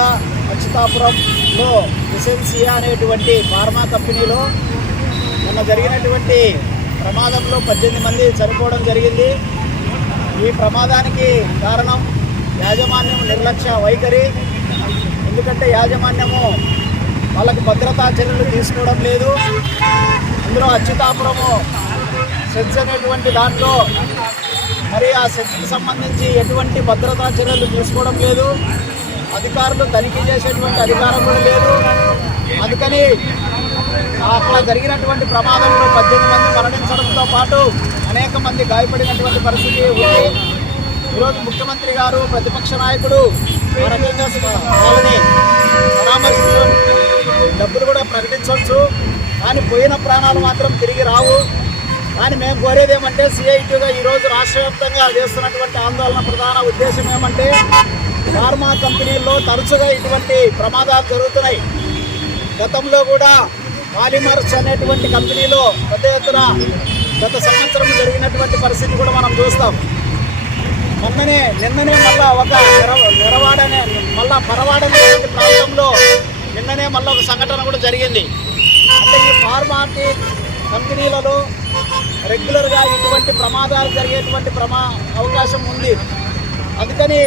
జిల్లా అచ్యుతాపురంలో ఎసెన్సియా అనేటువంటి ఫార్మా కంపెనీలో మొన్న జరిగినటువంటి ప్రమాదంలో పద్దెనిమిది మంది చనిపోవడం జరిగింది. ఈ ప్రమాదానికి కారణం యాజమాన్యం నిర్లక్ష్య వైఖరి. ఎందుకంటే యాజమాన్యము వాళ్ళకి భద్రతా చర్యలు తీసుకోవడం లేదు. అందులో అచ్యుతాపురము సెన్స్ అనేటువంటి దాంట్లో మరి ఆ సెన్స్కి సంబంధించి ఎటువంటి భద్రతా చర్యలు తీసుకోవడం లేదు. అధికారులు తనిఖీ చేసేటువంటి అధికారం కూడా లేదు. అందుకని అక్కడ జరిగినటువంటి ప్రమాదంలో పద్దెనిమిది మంది మరణించడంతో పాటు అనేక మంది గాయపడినటువంటి పరిస్థితి ఉంది. ఈరోజు ముఖ్యమంత్రి గారు ప్రతిపక్ష నాయకుడు వాళ్ళని పరామర్శించడం డబ్బులు కూడా ప్రకటించవచ్చు. కానీ పోయిన ప్రాణాలు మాత్రం తిరిగి రావు. కానీ మేము కోరేది ఏమంటే సిఐటిగా ఈరోజు రాష్ట్ర వ్యాప్తంగా చేస్తున్నటువంటి ఆందోళన ప్రధాన ఉద్దేశం ఏమంటే ఫార్మా కంపెనీల్లో తరచుగా ఇటువంటి ప్రమాదాలు జరుగుతున్నాయి. గతంలో కూడా పాలిమర్స్ అనేటువంటి కంపెనీలో పెద్ద ఎత్తున గత సంవత్సరం జరిగినటువంటి పరిస్థితి కూడా మనం చూస్తాం. మొన్ననే నిన్ననే మళ్ళా ఒక నెర- నెరవాడనే మళ్ళా పరవాడనే ప్రాంతంలో నిన్ననే మళ్ళీ ఒక సంఘటన కూడా జరిగింది. అంటే ఈ ఫార్మాటి కంపెనీలలో రెగ్యులర్గా ఇటువంటి ప్రమాదాలు జరిగేటువంటి ప్రమా అవకాశం ఉంది. అందుకని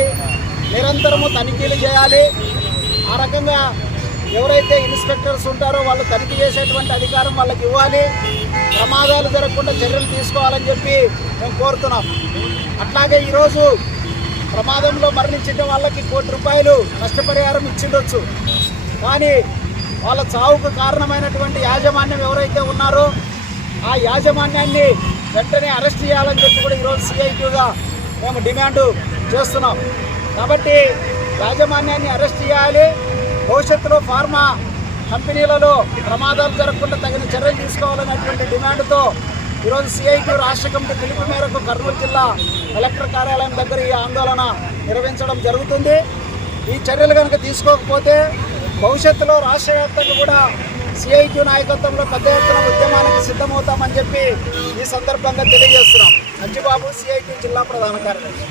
నిరంతరము తనిఖీలు చేయాలి. ఆ రకంగా ఎవరైతే ఇన్స్పెక్టర్స్ ఉంటారో వాళ్ళు తనిఖీ చేసేటువంటి అధికారం వాళ్ళకి ఇవ్వాలి. ప్రమాదాలు జరగకుండా చర్యలు తీసుకోవాలని చెప్పి మేము కోరుతున్నాం. అట్లాగే ఈరోజు ప్రమాదంలో మరణించిన వాళ్ళకి కోటి రూపాయలు నష్టపరిహారం ఇచ్చిండొచ్చు. కానీ వాళ్ళ చావుకు కారణమైనటువంటి యాజమాన్యం ఎవరైతే ఉన్నారో ఆ యాజమాన్యాన్ని వెంటనే అరెస్ట్ చేయాలని చెప్పి కూడా ఈరోజు సిఐక్యూగా మేము డిమాండ్ చేస్తున్నాం. కాబట్టి యాజమాన్యాన్ని అరెస్ట్ చేయాలి. భవిష్యత్తులో ఫార్మా కంపెనీలలో ప్రమాదాలు జరగకుండా తగిన చర్యలు తీసుకోవాలనేటువంటి డిమాండ్తో ఈరోజు సిఐటి రాష్ట్ర కమిటీ పిలుపు మేరకు కర్నూలు జిల్లా కలెక్టర్ కార్యాలయం దగ్గర ఈ ఆందోళన నిర్వహించడం జరుగుతుంది. ఈ చర్యలు కనుక తీసుకోకపోతే భవిష్యత్తులో రాష్ట్ర వ్యాప్తంగా కూడా సిఐటి నాయకత్వంలో పెద్ద ఎత్తున ఉద్యమానికి సిద్ధమవుతామని చెప్పి ఈ సందర్భంగా తెలియజేస్తున్నాం. అంజుబాబు సిఐటి జిల్లా ప్రధాన కార్యదర్శి.